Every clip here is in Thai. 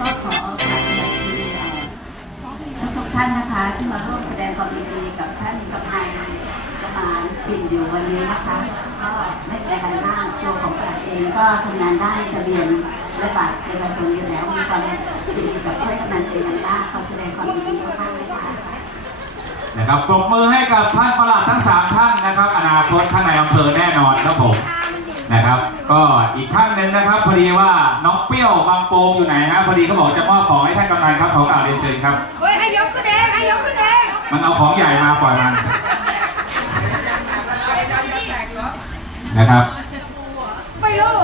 ก็ขอขอบคุณทุกท่านนะคะที่มาร่วมแสดงความยินดีกับท่านกำนันกำนันปิ่นอยู่วันนี้นะคะ ก็ไม่เป็นไรมากตัวของประหลัดเองก็ทำงานด้านทะเบียนและบัตรประชาชนอยู่แล้วมีความยินดีกับท่านกำนันเป็นอย่างมากขอแสดงความยินดีมากๆเลยค่ะนะครับปรบมือให้กับท่านประหลัดทั้งสามท่านนะครับ อนาคตท่านในายอำเภอแน่นอนครับผมนะครับ ก็อีกท่านหนึ่งนะครับ พอดีว่าน้องเปรี้ยวบางโปงอยู่ไหนฮะพอดีเขาบอกจะมอบของให้ท่านกำนันครับขอกล่าวเรียนเชิญครับ เฮ้ยให้ยกขึ้นเองให้ยกขึ้นเองมันเอาของใหญ่มาปล่อยมันนะครับ ไม่รู้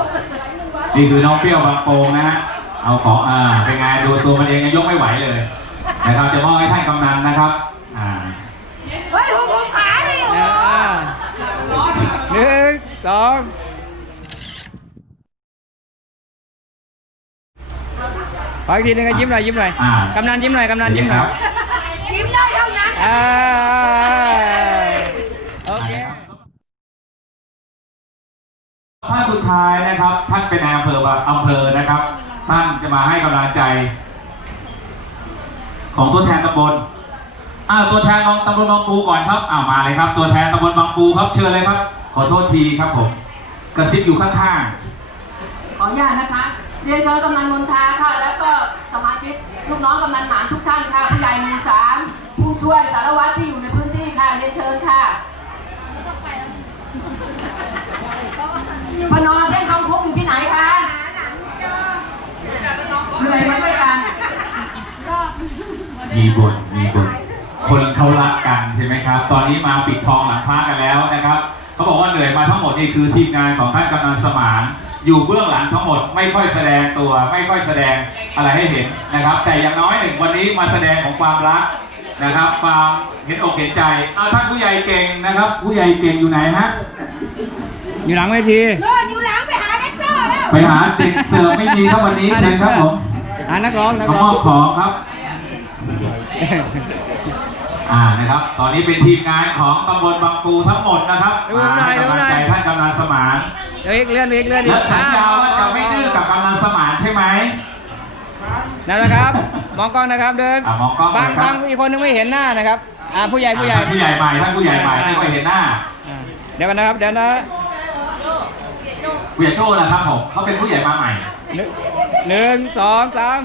นี่คือน้องเปรี้ยวบางโปงนะฮะเอาของอ่าเป็นไงดูตัวมันเองยังยกไม่ไหวเลยนะครับจะมอบให้ท่านกำนันนะครับอ่าเฮ้ยหุบหุบขาดิโอ้โหหนึ่งสอง ขออีกทีหนึงก็ยิ้มหน่อยยิ้มหน่อยอ่า กำนันยิ้มหน่อยกำนันยิ้มหน่อยยิ้มได้เท่านั้น อ่าโอเค ท่านสุดท้ายนะครับ ท่านเป็นนายอำเภออำเภอนะครับ ท่านจะมาให้กำลังใจ ของตัวแทนตำบลอ่าตัวแทนของตำบลบางปูก่อนครับอ่ามาเลยครับ ตัวแทนตำบลบางปูครับเชิญเลยครับ ขอโทษทีครับผม กระซิบอยู่ข้างขออนุญาตนะคะ เรียนเชิญกำนันมนทาค่ะ แล้วก็สมาชิกลูกน้องกำนันหมานทุกท่านค่ะผู้ใหญ่หมู่สามผู้ช่วยสารวัตรที่อยู่ในพื้นที่ค่ะเรียนเชิญค่ะพนอเส้นทองคุกอยู่ที่ไหนคะเหนื่อยมาด้วยกันมีบนมีบนคนเขารักกันใช่ไหมครับ ตอนนี้มาปิดทองหลังพระกันแล้วนะครับ เขาบอกว่าเหนื่อยมาทั้งหมดนี่คือทีมงานของท่านกำนันสมาน อยู่เบื้องหลังทั้งหมดไม่ค่อยแสดงตัวไม่ค่อยแสดงอะไรให้เห็นนะครับ แต่อย่างน้อยหนึ่งวันนี้มาแสดงของความรักนะครับความเห็นอกเห็นใจเอาท่านผู้ใหญ่เก่งนะครับ ผู้ใหญ่เก่งอยู่ไหนฮะอยู่หลังเวทีเดินอยู่หลังไปหาแดนเซอร์แล้วไปหาเด็กเสิร์ฟไม่มีครับวันนี้เชิญครับผมอ่านักร้องนักเขาร้มอองบของครับ อ่านะครับ ตอนนี้เป็นทีมงานของตำบลบางปูทั้งหมดนะครับมาให้กำลังใจท่านกำนันสมานเดี๋ยวอีกเลื่อนอีกเลื่อนอีกและสัญญาว่าจะไม่ดื้อกับกำนันสมานใช่ไหม นั่นแหละครับ มองกล้องนะครับเดินอะมองกล้องบางนะครับ บางอีกคนนึงไม่เห็นหน้านะครับอ่าผู้ใหญ่ผู้ใหญ่อ่าท่านผู้ใหญ่ใหม่ท่านผู้ใหญ่ใหม่ไม่ค่อยเห็นหน้าอ่าเดี๋ยวกันนะครับเดี๋ยวนะผู้ใหญ่โจ้นะครับผมเขาเป็นผู้ใหญ่มาใหม่หนึ่งหนึ่งสองสาม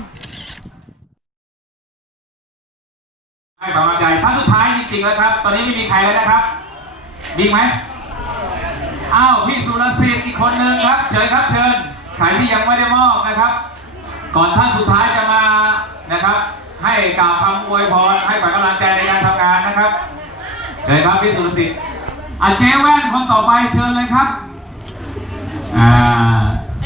ให้กำลังใจท่านสุดท้ายจริงๆแล้วครับ ตอนนี้ไม่มีใครแล้วนะครับ มีไหมอ้าวพี่สุรสิทธิ์อีกคนนึงครับ เชิญครับเชิญใครที่ยังไม่ได้มอบนะครับ ก่อนท่านสุดท้ายจะมานะครับ ให้กล่าวคำอวยพรให้ฝ่ายกำลังใจในการทำงานนะครับ เชิญครับพี่สุรสิทธิ์อะเจ๊แว่นคนต่อไปเชิญเลยครับอ่า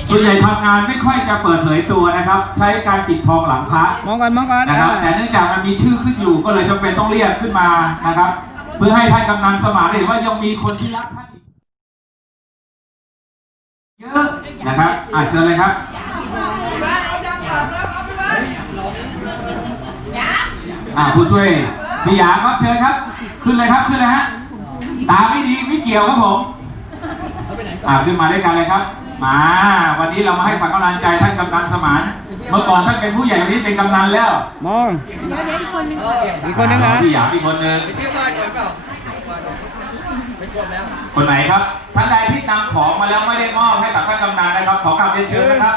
ส่วนใหญ่ทำงานไม่ค่อยจะเปิดเผยตัวนะครับ ใช้การปิดทองหลังพระมองก่อนมองก่อนนะครับอ่าแต่เนื่องจากมันมีชื่อขึ้นอยู่ก็เลยจำเป็นต้องเรียกขึ้นมานะครับ เพื่อให้ท่านกำนันสมานเห็นว่ายังมีคนที่รักท่านอีกเยอะนะครับอะเชิญเลยครับอ่าผู้ช่วยพี่หยาครับเชิญครับ ขึ้นเลยครับขึ้นเลยฮะตาไม่ดีไม่เกี่ยวครับผมอ่าขึ้นมาด้วยกันเลยครับ มา วันนี้เรามาให้ความกำลังใจท่านกำนันสมานเมื่อก่อนท่านเป็นผู้ใหญ่วันนี้เป็นกำนันแล้วมองอีกคนนึงนะพี่หยาอีกคนนึงคนไหนครับท่านใดที่นำของมาแล้วไม่ได้มอบให้กับท่านกำนันนะครับ ขอกราบเรียนเชิญนะครับ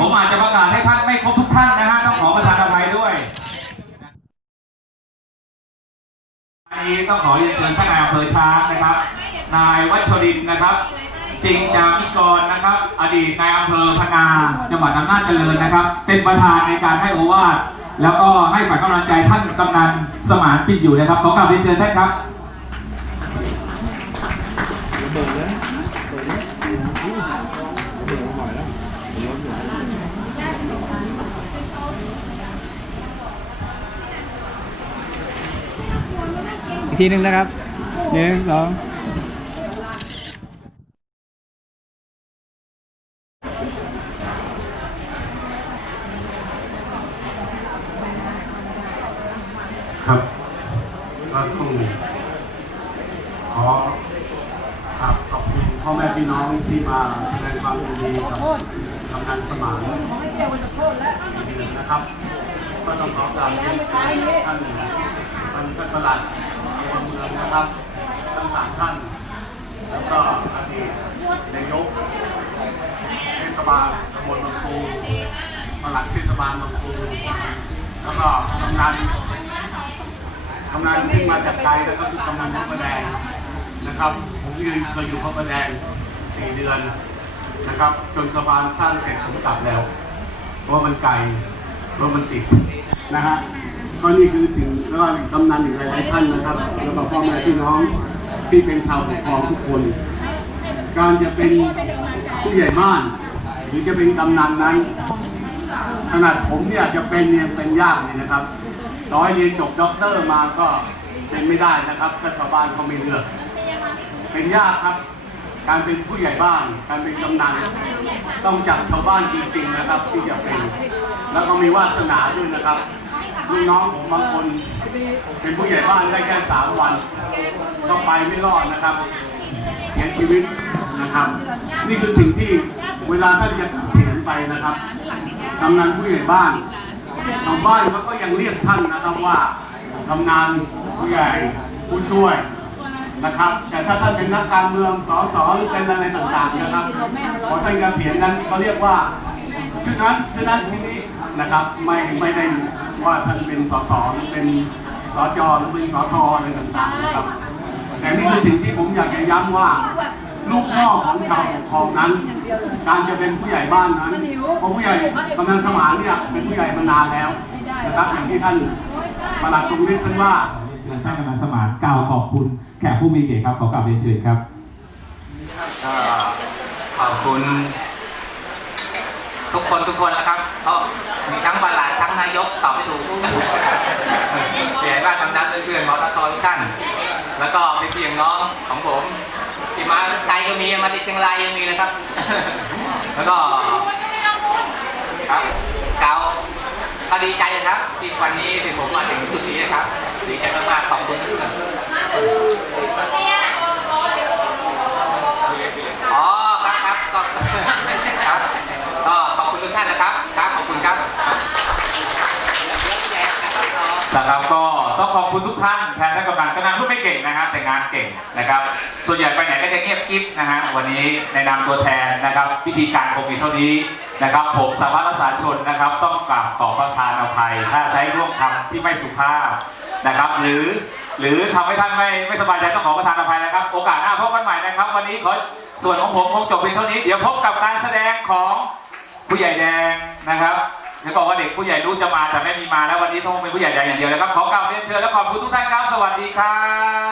ผมอาจจะประกาศให้ท่านไม่ครบทุกท่านนะฮะต้องขอประทานอภัยด้วยอันนี้ต้องขอเรียนเชิญท่านนายอำเภอช้างนะครับ นายวัชรินทร์นะครับ จริงจามิกรนะครับ อดีตนายอำเภอพนาจังหวัดอำนาจเจริญนะครับ เป็นประธานในการให้โอวาทแล้วก็ให้ฝ่ายกำลังใจท่านกำนันสมานปิดอยู่นะครับขอกราบเรียนเชิญท่านครับอีกทีหนึ่งนะครับหนึ่งสอง ครับก็ต้องขอ ครับขอบคุณพ่อแม่พี่น้องที่มาแสดงความยินดีกับกำนันสมานอีกหนึ่งนะครับนะครับ ก็ต้องขอกราบเรียนเชิญท่านท่านท่านประหลัดอำเภอเมืองนะครับทั้งสามท่าน แล้วก็อดีตนายกเทศบาลตำบลบางปูประหลัดเทศบาลบางปูแล้วก็กำนันกำนันที่มาจากไกลแล้วก็คือกำนันพระประแดงนะครับ ผมเคยเคยอยู่พระประแดงสี่เดือนนะครับ จนสะพานสร้างเสร็จผมกลับแล้ว เพราะมันไกลรถมันติดนะฮะก็นี่คือสิ่งแล้วก็กำนันอีกหลายๆท่านนะครับ แล้วก็พ่อแม่พี่น้องที่เป็นชาวปกครองทุกคน การจะเป็นผู้ใหญ่บ้าน หรือจะเป็นกำนันนั้น ขนาดผมเนี่ยจะเป็นเนี่ยเป็นยากเลยนะครับร้อยเรียนจบด็อกเตอร์มาก็เป็นไม่ได้นะครับถ้าชาวบ้านเขาไม่เลือก เป็นยากครับ การเป็นผู้ใหญ่บ้าน การเป็นกำนันต้องจากชาวบ้านจริง ๆนะครับ ที่จะเป็น แล้วก็มีวาสนาด้วยนะครับลูกน้องผมบางคน เป็นผู้ใหญ่บ้านได้แค่สามวันก็ไปไม่รอดนะครับเสียชีวิตนะครับ นี่คือสิ่งที่เวลาท่านจะเกษียไปนะครับกำนันผู้ใหญ่บ้านชาวบ้านเขาก็ยังเรียกท่านนะครับว่ากำนันผู้ใหญ่ผู้ช่วย นะครับ แต่ถ้าท่านเป็นนักการเมืองสสหรือเป็นอะไรต่างๆนะครับพอท่านเกษียณนั้นเขาเรียกว่าชื่อนั้นชื่อนั้นที่นี้นะครับไม่ไม่ได้ว่าท่านเป็นสสหรือเป็นสจหรือเป็นสทอะไรต่างๆนะครับ แต่นี่คือสิ่งที่ผมอยากจะย้ำว่าลูกพ่อของชาวปกครองนั้น การจะเป็นผู้ใหญ่บ้านนั้นเพราะผู้ใหญ่กำนันสมานเนี่ยเป็นผู้ใหญ่มานานแล้วนะครับอย่างที่ท่านประหลัดจงฤทธิ์ท่านว่าท่านกำนันสมานกล่าวขอบคุณ แขกผู้มีเกียรติครับขอกราบเรียนเชิญครับขอบคุณ ทุกคนทุกคนนะครับเพราะมีทั้งประหลัดทั้งนายกตอบไม่ถูกเสียว่าทำนัดเพื่อนๆหมอตตทุกท่านแล้วก็พี่พี่น้องของผมที่มาไกลก็มีมาที่เชียงรายยังมีเลยครับ แล้วก็ครับเกาก็ดีใจนะครับที่วันนี้ที่ผมมาถึงจุดนี้นะครับ ดีใจมากๆขอบคุณเพื่อน อ๋อครับครับก็ครับก็ขอบคุณทุกท่านนะครับครับขอบคุณครับนะครับก็ต้องขอบคุณทุกท่านแทนท่านกำนันกำนันพูดไม่เก่งนะครับแต่งานเก่งนะครับ ส่วนใหญ่ไปไหนก็จะเงียบกิ๊บนะฮะวันนี้ในนามตัวแทนนะครับพิธีการคงมีเท่านี้นะครับ ผมสภารักษาชนนะครับ ต้องกราบขอประทานอภัย ถ้าใช้ร่วมคำที่ไม่สุภาพนะครับ หรือ หรือทำให้ท่านไม่ไม่สบายใจต้องขอประทานอภัยนะครับ โอกาสหน้าพบกันใหม่นะครับ วันนี้ขอส่วนของผมคงจบเพียงเท่านี้ เดี๋ยวพบกับการแสดงของผู้ใหญ่แดงนะครับเดี๋ยวบอกว่าเด็กผู้ใหญ่รู้จะมาแต่ไม่มีมาแล้ววันนี้ต้องเป็นผู้ใหญ่ใหญ่อย่างเดียวนะครับขอกราบเรียนเชิญและขอบคุณทุกท่านครับ สวัสดีครับ